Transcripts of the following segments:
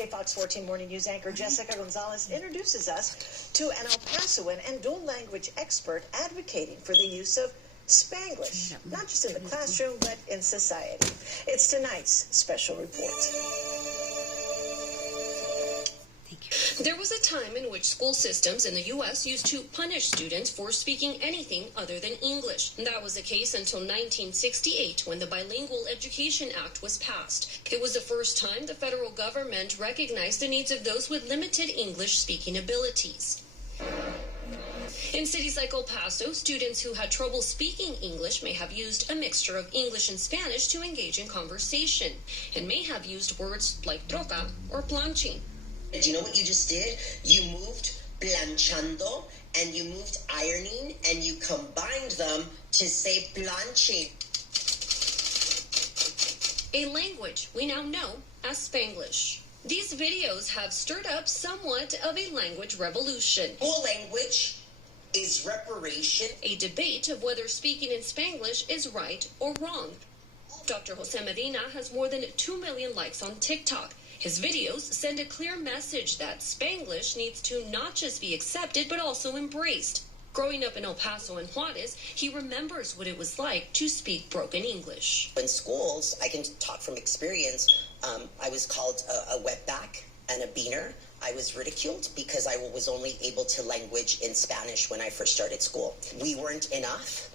KFOX 14 Morning News anchor Jessica Gonzalez introduces us to an El Pasoan and dual language expert advocating for the use of Spanglish, not just in the classroom, but in society. It's tonight's special report. There was a time in which school systems in the U.S. used to punish students for speaking anything other than English. That was the case until 1968, when the Bilingual Education Act was passed. It was the first time the federal government recognized the needs of those with limited English-speaking abilities. In cities like El Paso, students who had trouble speaking English may have used a mixture of English and Spanish to engage in conversation, and may have used words like troca or planching. Do you know what you just did? You moved planchando and you moved ironing and you combined them to say planching. A language we now know as Spanglish. These videos have stirred up somewhat of a language revolution. Dual language is reparation. A debate of whether speaking in Spanglish is right or wrong. Dr. Jose Medina has more than 2 million likes on TikTok. His videos send a clear message that Spanglish needs to not just be accepted, but also embraced. Growing up in El Paso and Juarez, he remembers what it was like to speak broken English. In schools, I can talk from experience, I was called a wetback and a beaner. I was ridiculed because I was only able to language in Spanish when I first started school. We weren't enough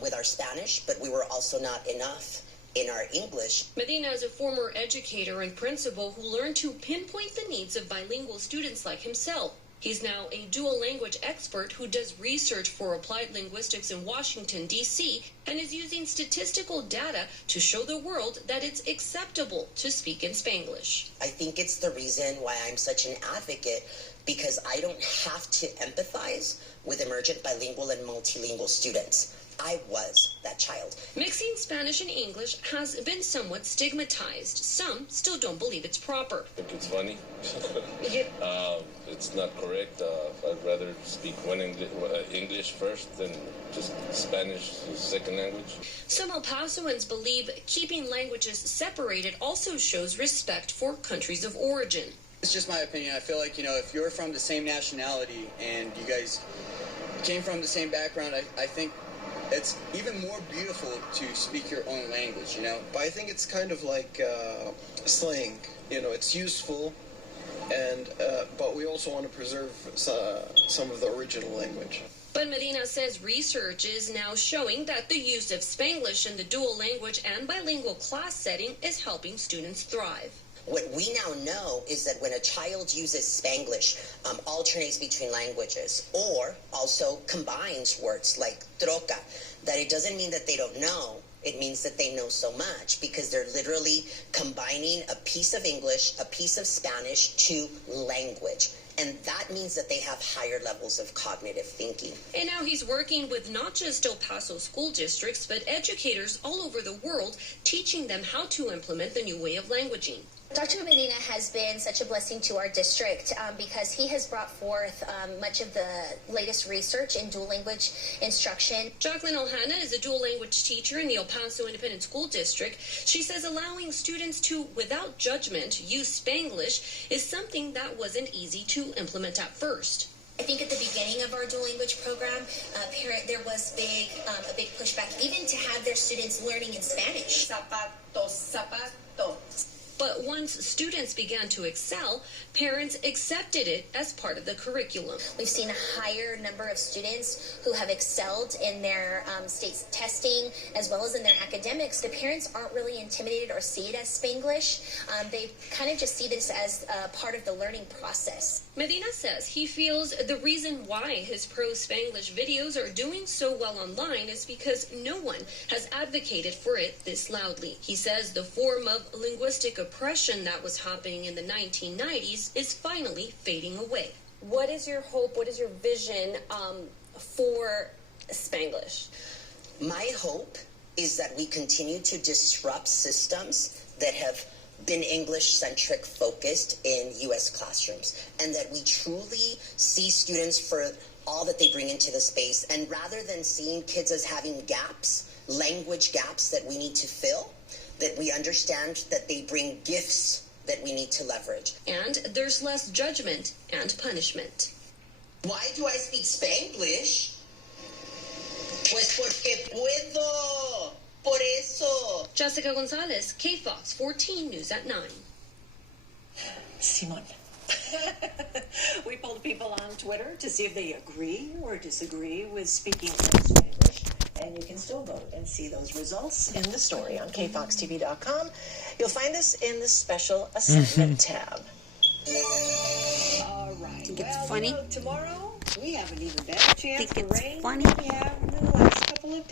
with our Spanish, but we were also not enough in our English. Medina is a former educator and principal who learned to pinpoint the needs of bilingual students like himself. He's now a dual language expert who does research for applied linguistics in Washington, D.C., and is using statistical data to show the world that it's acceptable to speak in Spanglish. I think it's the reason why I'm such an advocate, because I don't have to empathize with emergent bilingual and multilingual students. I was that child. Mixing Spanish and English has been somewhat stigmatized. Some still don't believe it's proper. I think it's funny. It's not correct. I'd rather speak English first than just Spanish as second language. Some El Pasoans believe keeping languages separated also shows respect for countries of origin. It's just my opinion. I feel like, if you're from the same nationality and you guys came from the same background, I think it's even more beautiful to speak your own language, But I think it's kind of like slang. It's useful, and but we also want to preserve some of the original language. But Medina says research is now showing that the use of Spanglish in the dual language and bilingual class setting is helping students thrive. What we now know is that when a child uses Spanglish, alternates between languages, or also combines words like troca, that it doesn't mean that they don't know. It means that they know so much because they're literally combining a piece of English, a piece of Spanish to language. And that means that they have higher levels of cognitive thinking. And now he's working with not just El Paso school districts, but educators all over the world, teaching them how to implement the new way of languaging. Dr. Medina has been such a blessing to our district because he has brought forth much of the latest research in dual language instruction. Jacqueline Ohana is a dual language teacher in the El Paso Independent School District. She says allowing students to, without judgment, use Spanglish is something that wasn't easy to implement at first. I think at the beginning of our dual language program, there was a big pushback, even to have their students learning in Spanish. Zapato, zapato. But once students began to excel, parents accepted it as part of the curriculum. We've seen a higher number of students who have excelled in their state testing as well as in their academics. The parents aren't really intimidated or see it as Spanglish. They kind of just see this as part of the learning process. Medina says he feels the reason why his pro-Spanglish videos are doing so well online is because no one has advocated for it this loudly. He says the form of linguistic oppression that was happening in the 1990s is finally fading away. What is your hope? What is your vision for Spanglish? My hope is that we continue to disrupt systems that have been English-centric focused in U.S. classrooms, and that we truly see students for all that they bring into the space, and rather than seeing kids as having gaps, language gaps that we need to fill, that we understand that they bring gifts that we need to leverage. And there's less judgment and punishment. Why do I speak Spanglish? Pues porque puedo. Por eso. Jessica Gonzalez, KFOX 14 News at 9. Simon. We polled people on Twitter to see if they agree or disagree with speaking in Spanglish. And you can still vote and see those results in the story on kfoxtv.com. You'll find this in the special assignment tab. All right. Think it's funny? Tomorrow we have an even better chance Think for it's rain funny? than we have in the last couple of days.